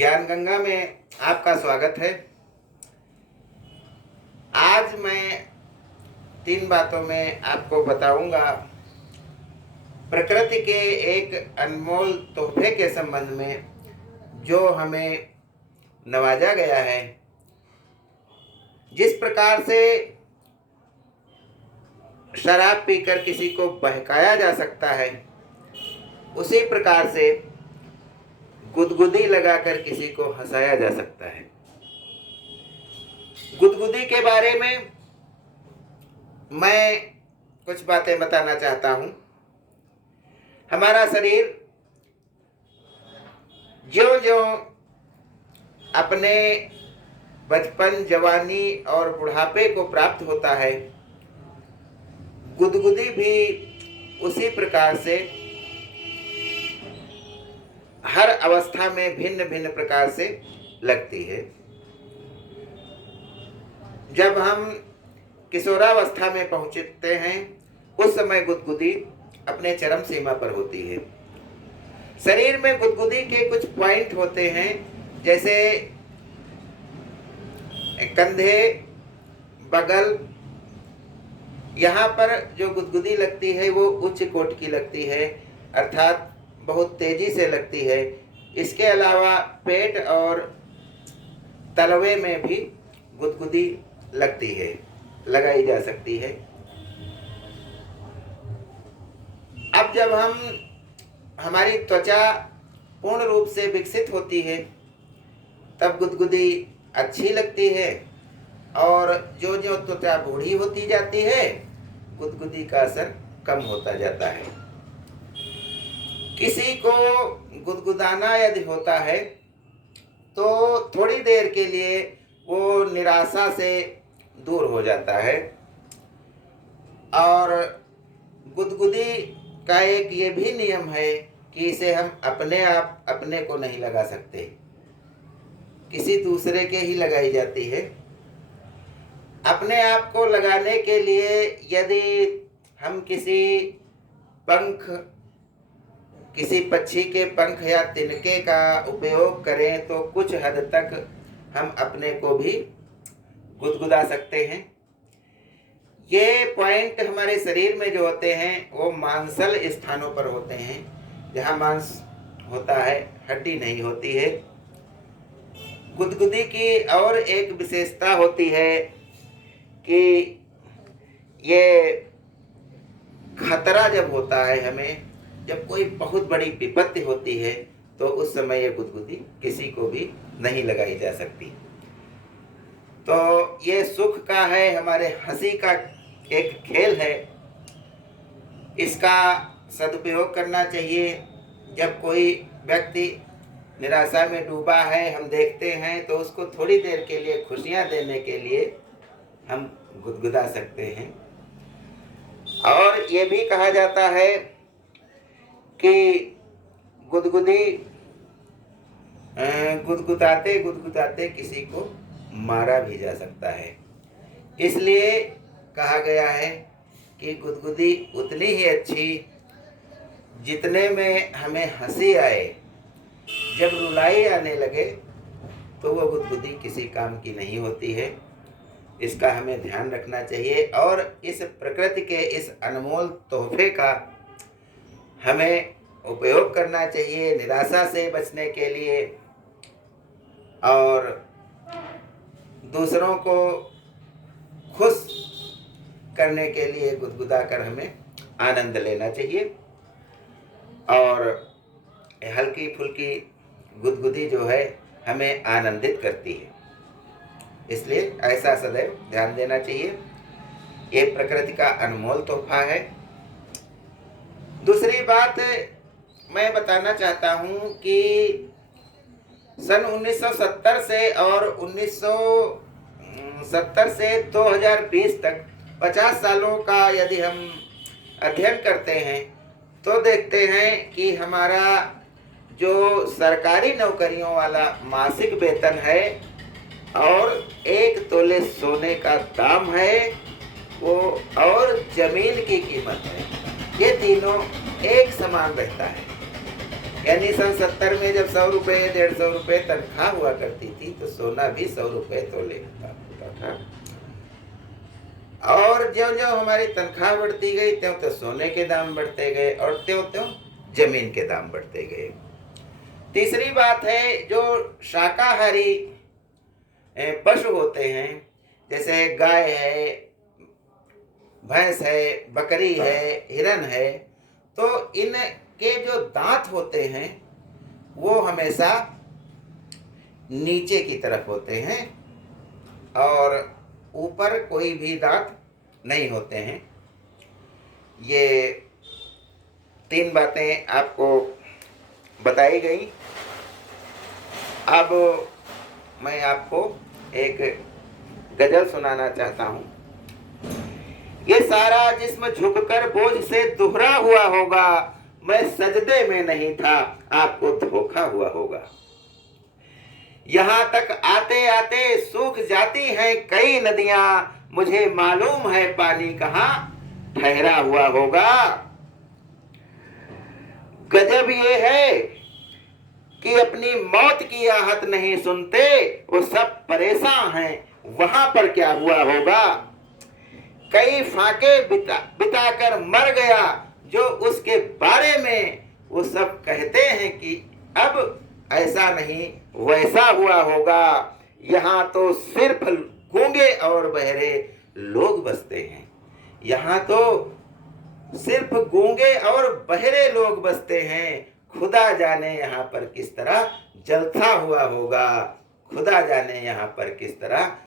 ज्ञान गंगा में आपका स्वागत है। आज मैं 3 बातों में आपको बताऊंगा प्रकृति के एक अनमोल तोहफे के संबंध में जो हमें नवाजा गया है। जिस प्रकार से शराब पीकर किसी को बहकाया जा सकता है, उसी प्रकार से गुदगुदी लगाकर किसी को हंसाया जा सकता है। गुदगुदी के बारे में मैं कुछ बातें बताना चाहता हूं। हमारा शरीर ज्यों-ज्यों अपने बचपन, जवानी और बुढ़ापे को प्राप्त होता है, गुदगुदी भी उसी प्रकार से हर अवस्था में भिन्न भिन्न प्रकार से लगती है। जब हम किशोरावस्था में पहुंचते हैं, उस समय गुदगुदी अपने चरम सीमा पर होती है। शरीर में गुदगुदी के कुछ पॉइंट होते हैं, जैसे कंधे, बगल। यहाँ पर जो गुदगुदी लगती है वो उच्च कोटि की लगती है, अर्थात बहुत तेजी से लगती है। इसके अलावा पेट और तलवे में भी गुदगुदी लगती है, लगाई जा सकती है। अब जब हमारी त्वचा पूर्ण रूप से विकसित होती है, तब गुदगुदी अच्छी लगती है, और जो जो त्वचा बूढ़ी होती जाती है, गुदगुदी का असर कम होता जाता है। किसी को गुदगुदाना यदि होता है तो थोड़ी देर के लिए वो निराशा से दूर हो जाता है। और गुदगुदी का एक ये भी नियम है कि इसे हम अपने आप अपने को नहीं लगा सकते, किसी दूसरे के ही लगाई जाती है। अपने आप को लगाने के लिए यदि हम किसी पक्षी के पंख या तिनके का उपयोग करें तो कुछ हद तक हम अपने को भी गुदगुदा सकते हैं। ये पॉइंट हमारे शरीर में जो होते हैं वो मांसल स्थानों पर होते हैं, जहाँ मांस होता है, हड्डी नहीं होती है। गुदगुदी की और एक विशेषता होती है कि ये खतरा जब होता है हमें, जब कोई बहुत बड़ी विपत्ति होती है, तो उस समय ये गुदगुदी किसी को भी नहीं लगाई जा सकती। तो ये सुख का है, हमारे हंसी का एक खेल है। इसका सदुपयोग करना चाहिए। जब कोई व्यक्ति निराशा में डूबा है, हम देखते हैं, तो उसको थोड़ी देर के लिए खुशियां देने के लिए हम गुदगुदा सकते हैं। और ये भी कहा जाता है कि गुदगुदाते गुदगुदाते किसी को मारा भी जा सकता है। इसलिए कहा गया है कि गुदगुदी उतनी ही अच्छी जितने में हमें हंसी आए। जब रुलाई आने लगे तो वो गुदगुदी किसी काम की नहीं होती है। इसका हमें ध्यान रखना चाहिए, और इस प्रकृति के इस अनमोल तोहफे का हमें उपयोग करना चाहिए निराशा से बचने के लिए, और दूसरों को खुश करने के लिए गुदगुदा कर हमें आनंद लेना चाहिए। और हल्की फुल्की गुदगुदी जो है हमें आनंदित करती है, इसलिए ऐसा सदैव ध्यान देना चाहिए। ये प्रकृति का अनमोल तोहफा है। दूसरी बात मैं बताना चाहता हूँ कि सन 1970 से और 1970 से 2020 तक 50 सालों का यदि हम अध्ययन करते हैं, तो देखते हैं कि हमारा जो सरकारी नौकरियों वाला मासिक वेतन है और 1 तोले सोने का दाम है, वो और जमीन की कीमत है, ये तीनों एक समान रहता है। यानी सन 70 में जब 100 रुपये 150 रुपये तनख्वाह हुआ करती थी तो सोना भी 100 रुपये तोले होता था। और ज्यों ज्यों हमारी तनख्वाह बढ़ती गई त्यों त्यों सोने के दाम बढ़ते गए और त्यों त्यों जमीन के दाम बढ़ते गए। तीसरी बात है, जो शाकाहारी पशु होते हैं, जैसे गाय है, भैंस है, बकरी है, हिरन है, तो इनके जो दांत होते हैं वो हमेशा नीचे की तरफ होते हैं और ऊपर कोई भी दांत नहीं होते हैं। ये 3 बातें आपको बताई गई। अब मैं आपको एक गजल सुनाना चाहता हूँ। ये सारा जिस्म झुककर बोझ से दुहरा हुआ होगा, मैं सजदे में नहीं था, आपको धोखा हुआ होगा। यहाँ तक आते आते सूख जाती हैं कई नदियां, मुझे मालूम है पानी कहाँ ठहरा हुआ होगा। गजब ये है कि अपनी मौत की आहट नहीं सुनते, वो सब परेशान हैं, वहां पर क्या हुआ होगा। कई फाके बिताकर मर गया जो उसके बारे में वो सब कहते हैं कि अब ऐसा नहीं वैसा हुआ होगा। यहाँ तो सिर्फ गूंगे और बहरे लोग बसते हैं, यहाँ तो सिर्फ गूंगे और बहरे लोग बसते हैं। खुदा जाने यहाँ पर किस तरह जलसा हुआ होगा, खुदा जाने यहाँ पर किस तरह